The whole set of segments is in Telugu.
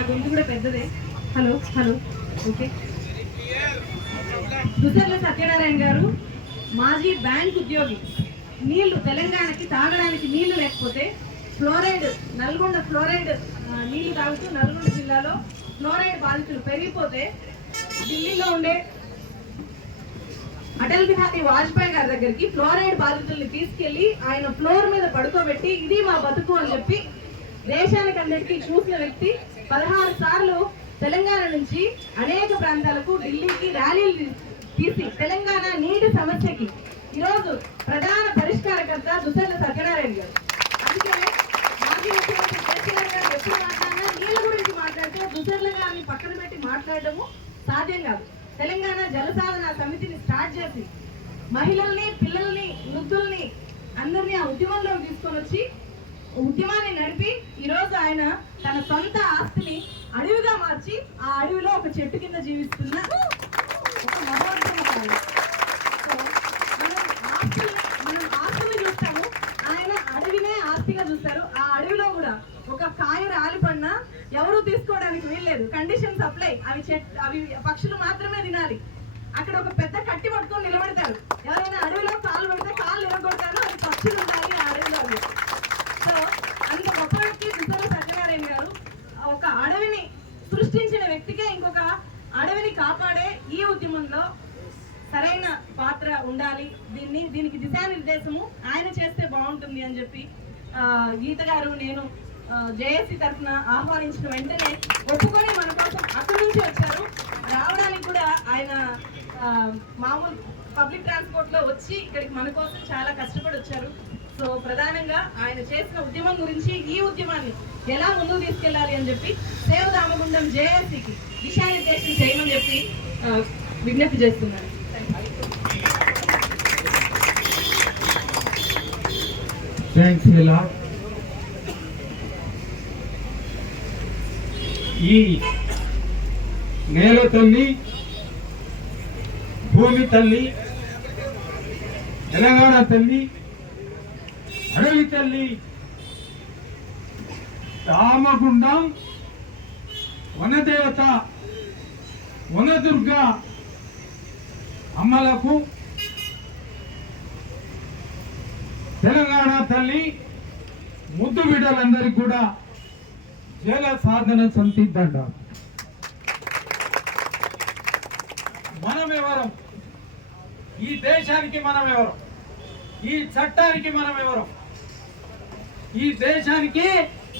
నా గొంతు కూడా పెద్దదే. Hello hello okay. Dusarla Satyanarayana garu మాజీ బ్యాంక్ ఉద్యోగి. నీళ్ళు తెలంగాణకి తాగడానికి నీళ్ళు లేకపోతే ఫ్లోరైడ్ నల్గొండ ఫ్లోరైడ్ నీళ్ళు తాగుతూ నల్గొండ జిల్లాలో ఫ్లోరైడ్ బాధితులు పెరిగిపోతే ఢిల్లీలో ఉండే అటల్ బిహారీ వాజ్పేయి గారి దగ్గరికి ఫ్లోరైడ్ బాధితుల్ని తీసుకెళ్ళి ఆయన ఫ్లోర్ మీద పడుకోబెట్టి ఇది మా బతుకు అని చెప్పి దేశానికి అందరికీ చూసిన వ్యక్తి పదహారు సార్లు తెలంగాణ నుంచి అనేక ప్రాంతాలకు ఢిల్లీకి ర్యాలీలు తీసి తెలంగాణ నీటి సమస్యకి ఈరోజు ప్రధాన పరిష్కారకర్త దుసర్ల సత్యనారాయణ గారు. అందుకే మాజీ ముఖ్యమంత్రి కేసీఆర్ గారు ఎప్పుడు మాట్లాడినా నీళ్ళ గురించి మాట్లాడితే దుసర్ల గారిని పక్కన పెట్టి మాట్లాడడము సాధ్యం కాదు. తెలంగాణ జలసాధన సమితిని స్టార్ట్ చేసి మహిళల్ని పిల్లల్ని వృద్ధుల్ని అందరినీ ఆ ఉద్యమంలో తీసుకొని వచ్చి ఉద్యమాన్ని నడిపి ఈరోజు ఆయన తన సొంత ఆస్తిని అడవిగా మార్చి ఆ అడవిలో ఒక చెట్టు కింద జీవిస్తున్న ఒక మహోద్యమకారుడు. మనం చూస్తాము. ఆయన అడవినే ఆస్తిగా చూస్తారు. ఆ అడవిలో కూడా ఒక కాయ రాలిపడినా ఎవరు తీసుకోవడానికి వీల్లేదు. Conditions apply. అవి చెట్ అవి పక్షులు మాత్రమే తినాలి. అక్కడ ఒక పెద్ద కట్టి పట్టుకొని నిలబడతారు. ఎవరైనా అడవిలో కాలు పెడితే కాళ్ళు నిలబడతారు అది పక్షులు ఉండాలి ఆ అడవిలో అవి. సో అంత గొప్ప వ్యక్తి సుసల సత్యనారాయణ గారు ఒక అడవిని సృష్టించిన వ్యక్తికే ఇంకొక అడవిని కాపాడే ఈ ఉద్యమంలో సరైన పాత్ర ఉండాలి. దీన్ని దీనికి దిశానిర్దేశము ఆయన చేస్తే బాగుంటుంది అని చెప్పి గీత గారు నేను జేఏసీ తరఫున ఆహ్వానించిన వెంటనే ఒప్పుకొని మన కోసం అక్కడి నుంచి వచ్చారు. రావడానికి కూడా ఆయన మామూలు పబ్లిక్ ట్రాన్స్పోర్ట్లో వచ్చి ఇక్కడికి మన కోసం చాలా కష్టపడి వచ్చారు సో ప్రధానంగా ఆయన చేసిన ఉద్యమం గురించి ఈ ఉద్యమాన్ని ఎలా ముందుకు తీసుకెళ్ళాలి అని చెప్పి సేవ రామగుండం జేఏసీకి దిశానిర్దేశం చేయమని చెప్పి విజ్ఞప్తి చేస్తున్నాను థ్యాంక్స్ ఇలా ఈ నేల తల్లి భూమి తల్లి తెలంగాణ తల్లి అడవి తల్లి. రామగుండం వనదేవత వనదుర్గ అమ్మలకు తెలంగాణ తల్లి ముద్దు బిడ్డలందరికీ కూడా జల సాధన సమితి మనమెవరం? ఈ దేశానికి మనం ఎవరం ఈ చట్టానికి మనం ఎవరం ఈ దేశానికి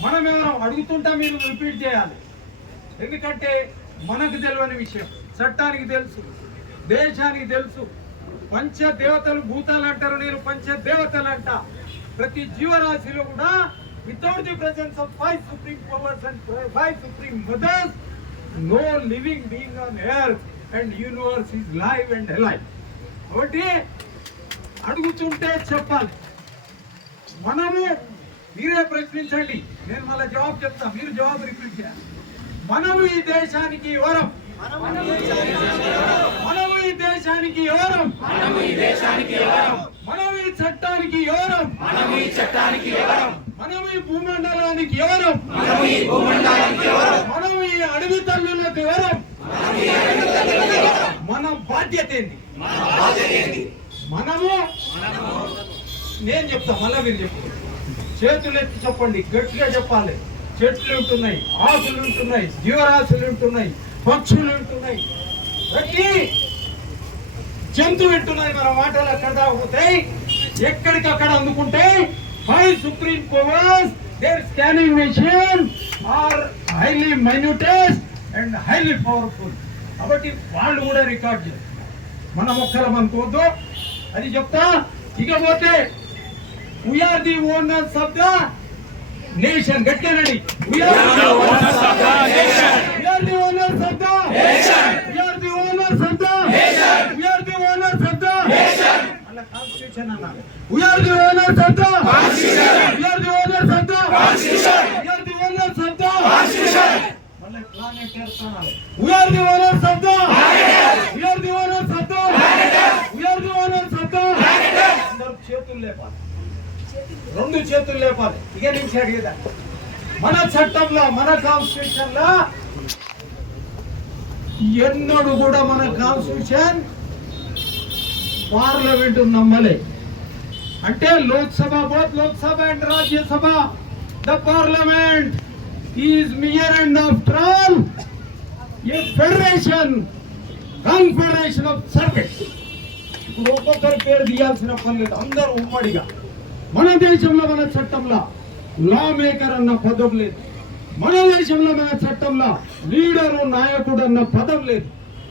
మనం ఎవరో అడుగుతుంటా మీరు రిపీట్ చేయాలి. ఎందుకంటే మనకు తెలియని విషయం చట్టానికి తెలుసు దేశానికి తెలుసు. పంచ దేవతలు భూతాలు అంటారు నేను పంచ దేవతలు అంట. ప్రతి జీవరాశిలో కూడా without the presence of five supreme powers and five supreme mothers no living being on earth and universe is live and live కాబట్టి అడుగుతుంటే చెప్పాలి. మనము మీరే ప్రశ్నించండి. నేను మళ్ళీ జవాబు చెప్తా. మీరు జవాబు రిపీట్ చేయాలి. మనము ఈ దేశానికి ఎవరం మనము ఈ దేశానికి ఎవరం మనము ఈ చట్టానికి ఎవరం మనము ఈ చట్టానికి ఎవరం మనము ఈ భూమండలానికి ఎవరం మనము ఈ భూమండలానికి ఎవరం మనము ఈ అడవి తల్లులకు ఎవరం మన బాధ్యత ఏంది? మనము నేను చెప్తా. మళ్ళా మీరు చెప్పు చేతులు ఎత్తి చెప్పండి గట్టిగా చెప్పాలి. చెట్లు ఉంటున్నాయి ఆకులు ఉంటున్నాయి జీవరాశులు ఉంటున్నాయి పక్షులు ఉంటున్నాయి. ప్రతి జంతువు ఉంటున్నాయి మన మాటలు అక్కడ దాకా ఎక్కడికి ఎక్కడికక్కడ అందుకుంటే high supreme covers there scanning machine are highly minutes and highly powerful. కాబట్టి వాళ్ళు కూడా రికార్డ్ చేస్తారు మన మొక్కలు అనుకోవద్దు అది చెప్తా. ఇకపోతే we are the owners of the nation గట్టిగానండి we are the owners of the we are the owners of the we are the owners of the we are the owners of the అలా కాన్స్టిట్యూషన్ అన్నారు we are the owners of the we are the owners of the we are the owners of the మళ్ళీ ప్లానెట్ చేస్తున్నారు we are the owners of the we are the owners of the we are the owners of the అందరూ చేతులు లేపాలి రెండు చేతులు లేపాలి. ఇక నుంచి అడిగేదా మన చట్టంలో మన కాన్స్టిట్యూషన్లో ఎన్నడూ కూడా మన కాన్స్టిట్యూషన్ పార్లమెంట్ నమ్మలే. అంటే Lok Sabha both Lok Sabha and Rajya Sabha. The parliament is mere and after all a federation confederation of service ఇప్పుడు ఒక్కొక్కరి పేరు తీయాల్సిన పని లేదు. అందరూ ఉమ్మడిగా. మన దేశంలో మన చట్టంలో లా మేకర్ అన్న పదం లేదు. మన దేశంలో మన చట్టంలో లీడరు నాయకుడు అన్న పదం లేదు.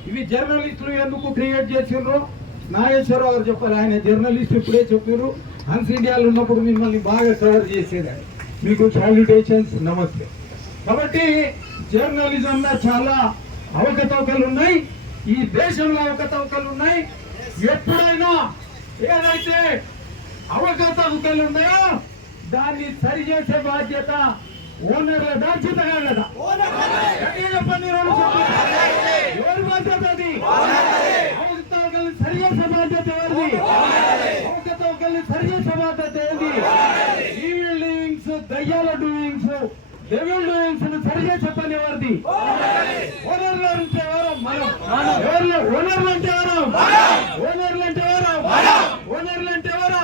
ఇవి జర్నలిస్టులు ఎందుకు క్రియేట్ చేసిండ్రు? నాగేశ్వరరావు గారు చెప్పారు ఆయన జర్నలిస్ట్ ఇప్పుడే చెప్పారు హన్స్ ఇండియాలో ఉన్నప్పుడు మిమ్మల్ని బాగా కవర్ చేసేదాన్ని మీకు సాల్యుటేషన్స్ నమస్తే. కాబట్టి జర్నలిజంలో చాలా అవకతవకలు ఉన్నాయి. ఈ దేశంలో అవకతవకలు ఉన్నాయి. ఎప్పుడైనా ఏదైతే అవకతవకలు ఉన్నాయో దాన్ని సరిచేసే బాధ్యత ఓనర్ల బాధ్యత కదా. ఎవరి బాధ్యత అది? అవకతవకల్ని సరిచేసే బాధ్యత ఎవరిది? అవకతవకల్ని సరిచేసే బాధ్యత ఏది? ఈవిల్ డూయింగ్స్ దయ్యాల డూయింగ్స్ డెవిల్ డూయింగ్స్ సరిచేసే పని ఎవరిది? ఓనర్లు అంటే ఎవరు? మనం. ఓనర్లు అంటే ఎవరు? ఓనర్లు అంటే ఎవరు? ఓనర్లు అంటే ఎవరు?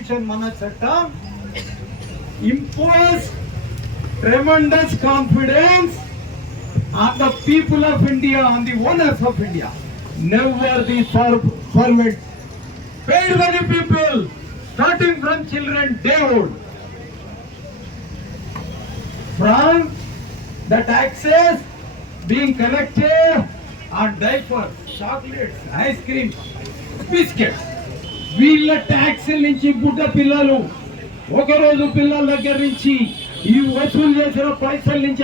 కాన్స్టిట్యూషన్ మన చట్టం impose tremendous confidence on the people of India, on the owners of India. Never the serv- Paid by people, starting from children day old. From the taxes being collected on diapers, chocolates, ice cream, biscuits. వీళ్ళ ట్యాక్స్ నుంచి పుట్ట పిల్లలు. ఒకరోజు పిల్లల దగ్గర నుంచి ఈ వసూలు చేసిన పైసల నుంచి